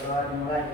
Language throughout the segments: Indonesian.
berdoa dimulai.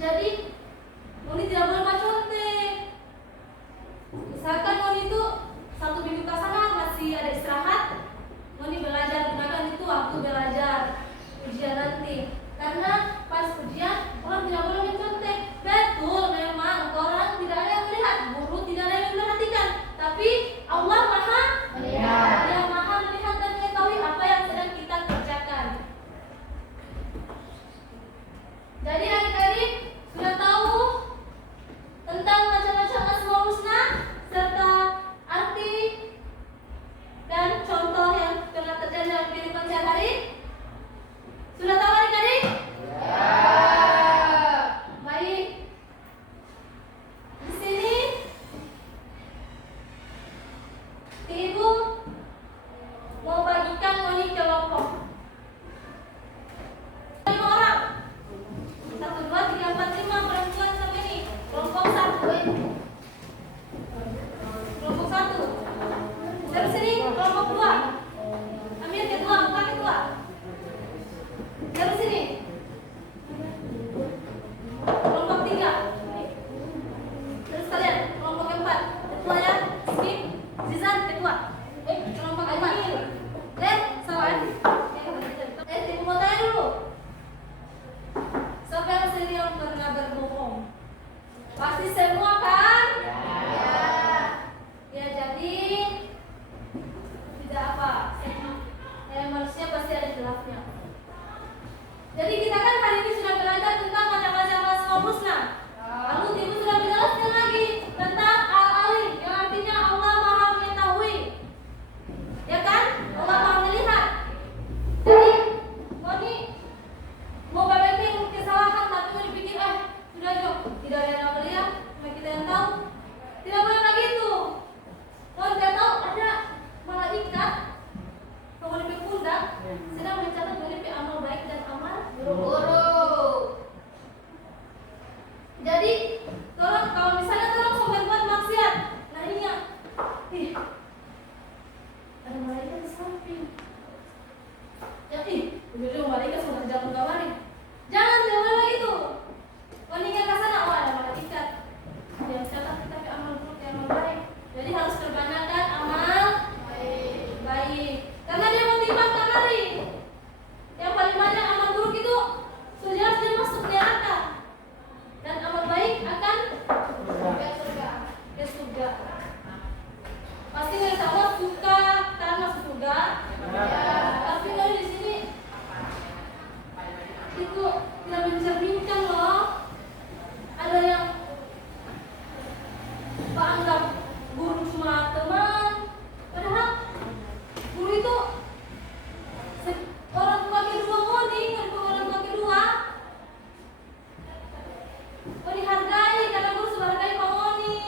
Jadi Moni tidak boleh contek. Misalkan Moni itu satu minggu ke sana masih ada istirahat, Moni belajar, gunakan itu waktu belajar ujian nanti. Karena pas ujian orang tidak boleh mencontek. Betul, memang orang tidak ada yang melihat, guru tidak ada yang memperhatikan, tapi Allah maha melihat. Dia maha melihat dan mengetahui apa yang sedang kita kerjakan. Jadi adik-adik sudah tahu tentang macam-macam Asmaul Husna serta arti dan contoh yang pernah terjadi dalam kehidupan sehari-hari? Sudah tahu adik-adik? Ya. Baik. Di sini Ibu mau bagikan Moni kelompok 5 orang. 1, 2, 3, 4, 5 perempuan sampai ini. Kelompok 1. Kelompok 1. Terus sini kelompok 2. Ambil ketua, buka ketua. Terus sini. Kelompok 3. Terus kalian kelompok 4. Ketua ya, skip. Zizan ketua. Kelompok 4. Salah. Ibu mau tanya dulu. Siapa yang sendiri yang pernah berbohong? Pasti semua kan? Ya, jadi tidak apa. Manusia pasti ada khilafnya. Jadi kita kan hari ini sudah belajar tentang macam-macam Asmaul Husna. Lalu Ibu sudah menjelaskan lagi tentang Al-Alim, yang artinya Allah Maha Mengetahui. Ya kan? Allah Maha Melihat. Jadi Moni mau berbagi kesalahan tapi mau dipikir sudah jauh, tidak ada yang melihat, cuma kita yang tahu. Tidak boleh begitu. Kalau tidak tahu ada malaikat penghuni pundak sedang mencatat menghuni amal baik dan amal buruk. Jadi kalau misalnya tolong sampai buat maksiat, nah ini ya, ada malaikat di samping. Jadi begitu malaikat sudah jalan kemari. Jangan begitu. Wanita ke sana, ada malaikat yang catat kita ke amal buruk dan amal baik. Jadi harus perbanyakkan amal baik. Karena dia mau timbang kemari. Yang paling banyak amal buruk itu sudah dia masuk neraka. Dan amal baik akan ke surga. Pasti insya Allah suka karena masuk surga. Tapi kalau di sini itu tidak mencerminkan loh. Ada yang anggap guru cuma teman, padahal guru itu orang tua kedua Moni, orang tua kedua. Moni hargai karena guru sudah hargai Pak Moni.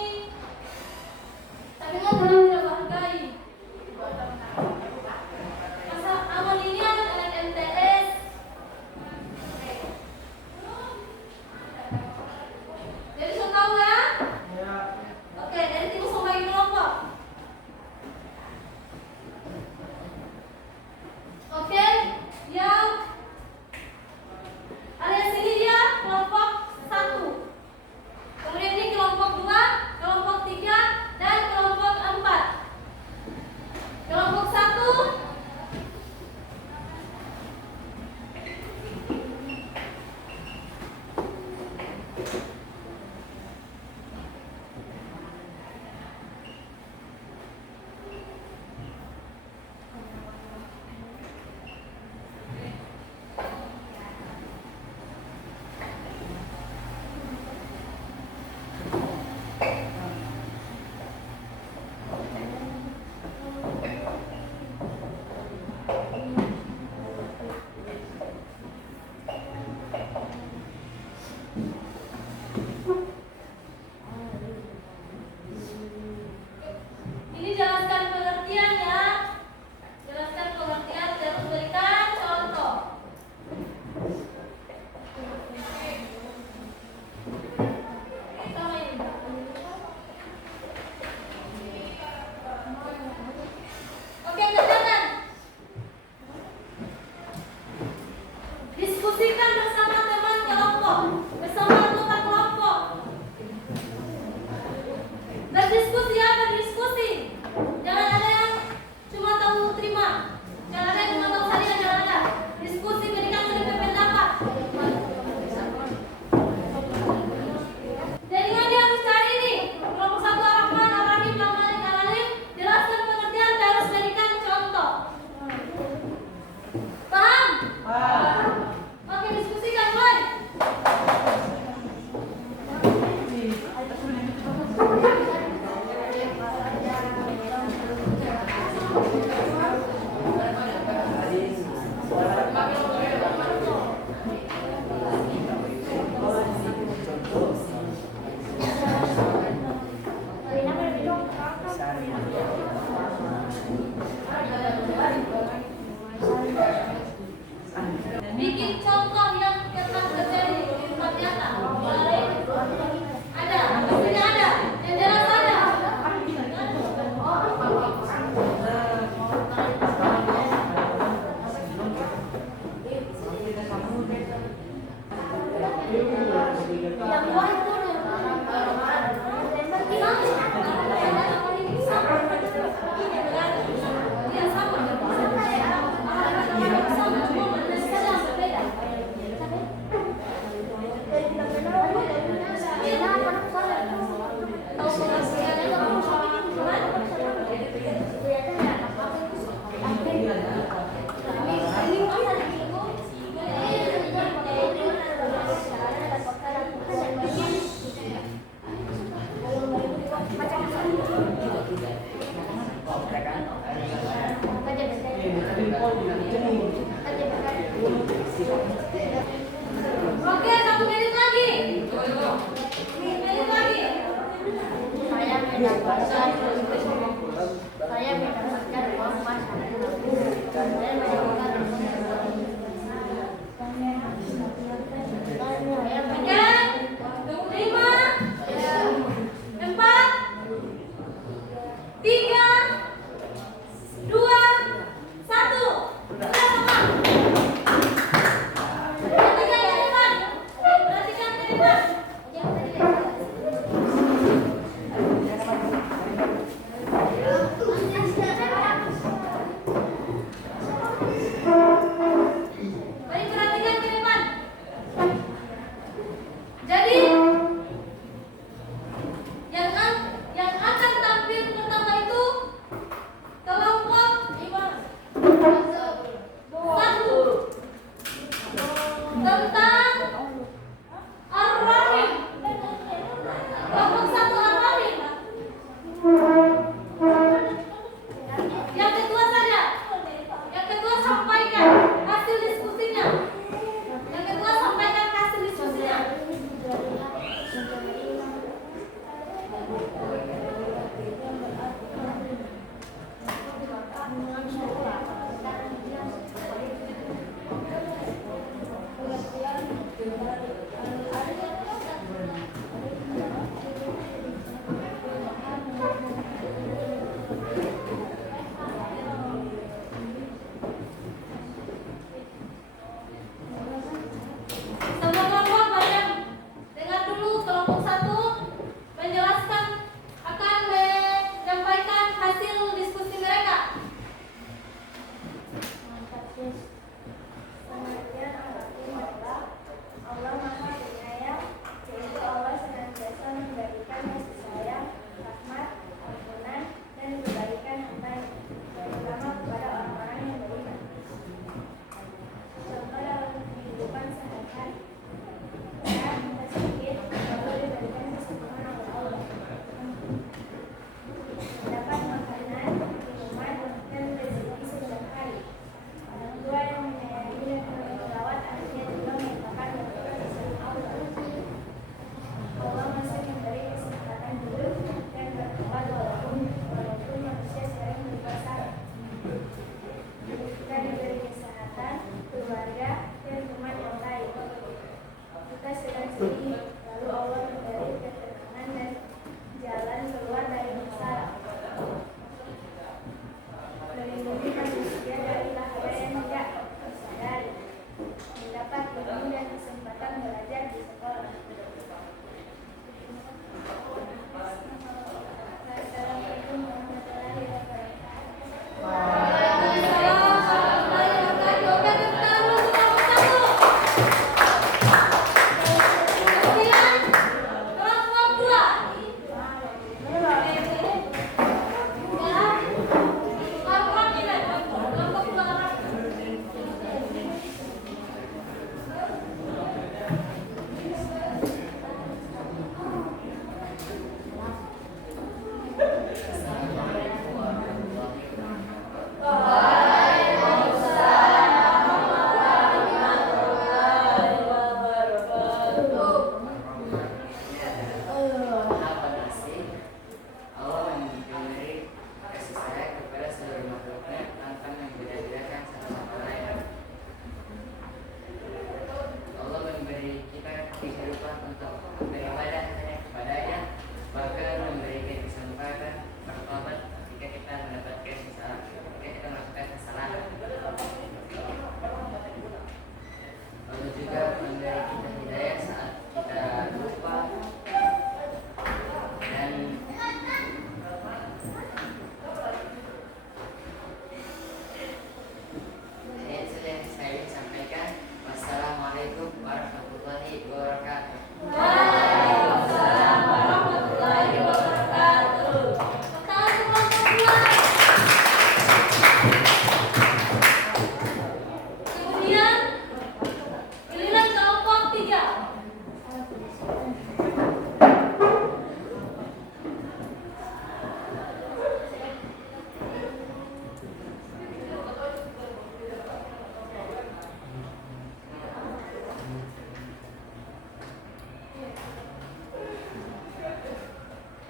Tapi kan orang tidak menghargai. Masa amal ini anak MTS. Jadi sudah tahu ya? Oke, dari tim mau bagi kelompok. Oke, yang ada di sini dia kelompok 1. Kemudian ini kelompok 2, kelompok 3, dan kelompok 4. Kelompok 1 Saya mendapatkan uang emas. Saya mendapatkan Lima, empat, tiga, dua, satu. Perhatikan ke depan. Perhatikan ke depan.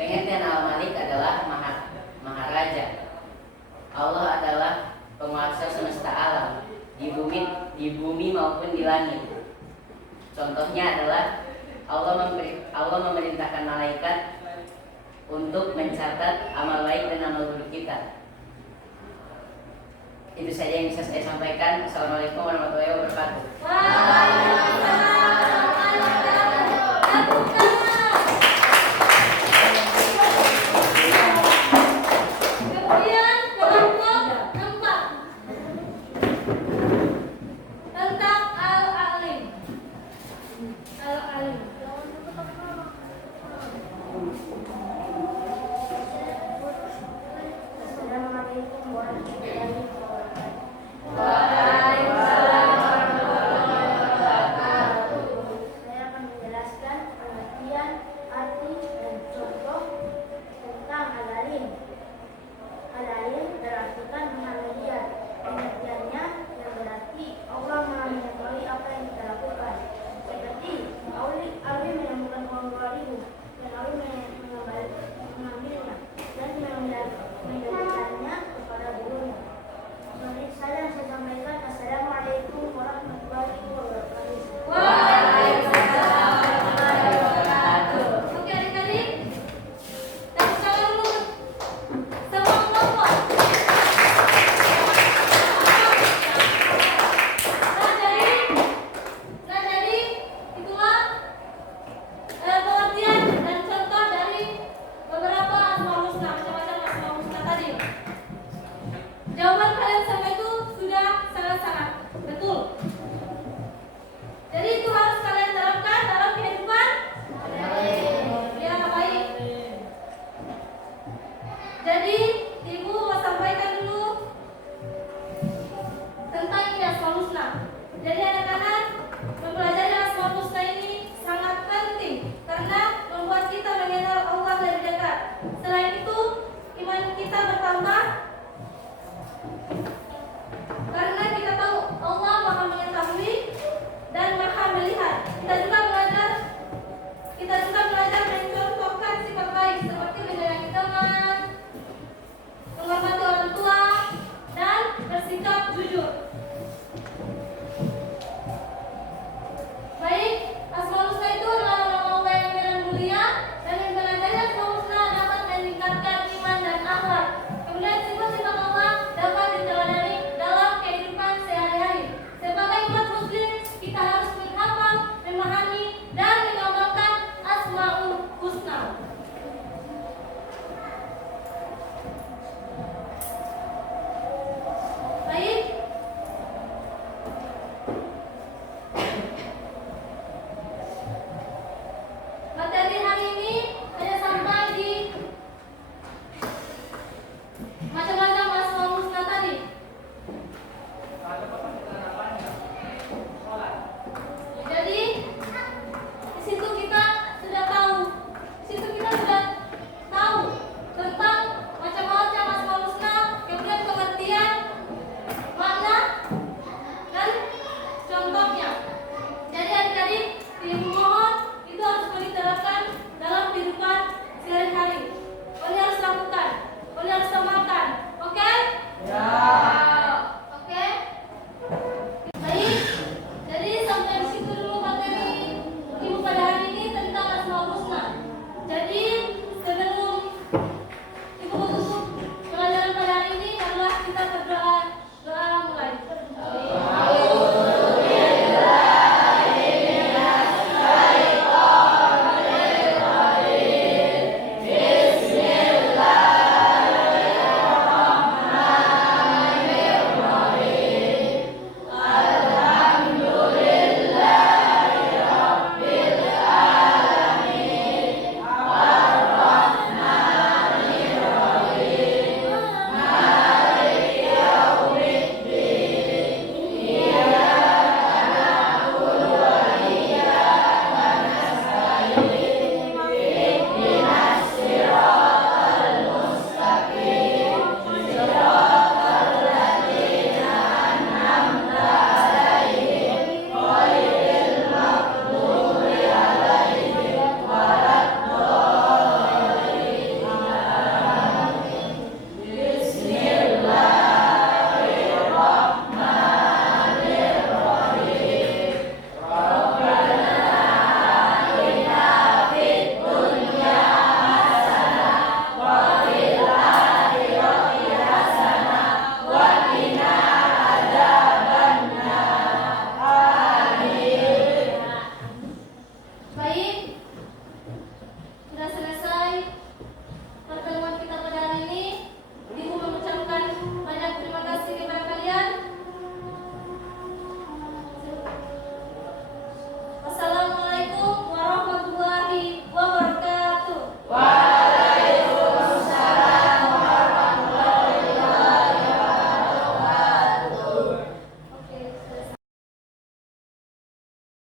Pengertian Al-Malik adalah Maharaja. Allah adalah penguasa semesta alam di bumi maupun di langit. Contohnya adalah Allah memerintahkan malaikat untuk mencatat amal baik dan amal buruk kita. Itu saja yang bisa saya sampaikan. Assalamualaikum warahmatullahi wabarakatuh. Kemudian kelompok 4 tentang Al-Alim. Al-Alim. Assalamualaikum warahmatullahi wabarakatuh. Waalaikumsalam warahmatullahi wabarakatuh. Saya akan menjelaskan pengertian, arti, dan contoh tentang Al-Alim. Al-Alim berartikan Maha Melihat. Pengertiannya yang berarti Allah Maha mengetahui apa yang kita lakukan. Seperti Alim menemukan uang 2.000 dan Alim mengambilnya dan memberikannya kepada gurunya. Selanjutnya saya sampaikan. Assalamualaikum warahmatullahi wabarakatuh. Waalaikumsalam warahmatullahi wabarakatuh. Oke adik-adik, tepuk tangan dulu semua kelompok. Nah jadi itulah pengertian dan contoh dari beberapa asmaul husna, macam-macam asmaul husna tadi. Jawaban kalian semua itu sudah sangat-sangat betul. Jadi itu harus kalian terapkan dalam kehidupan. Ya, baik. Jadi ibu mau sampaikan dulu tentang ini asmaul husna. Jadi anak-anak mempelajari asmaul husna ini sangat penting karena membuat kita mengenal Allah lebih dekat. Selain itu iman kita bertambah karena kita tahu Allah Maha mengetahui dan Maha melihat. Kita juga belajar mencontohkan sifat baik seperti menyayangi teman, menghormati orang tua, dan bersikap jujur. Baik, asmaul husna itu adalah nama Allah yang mulia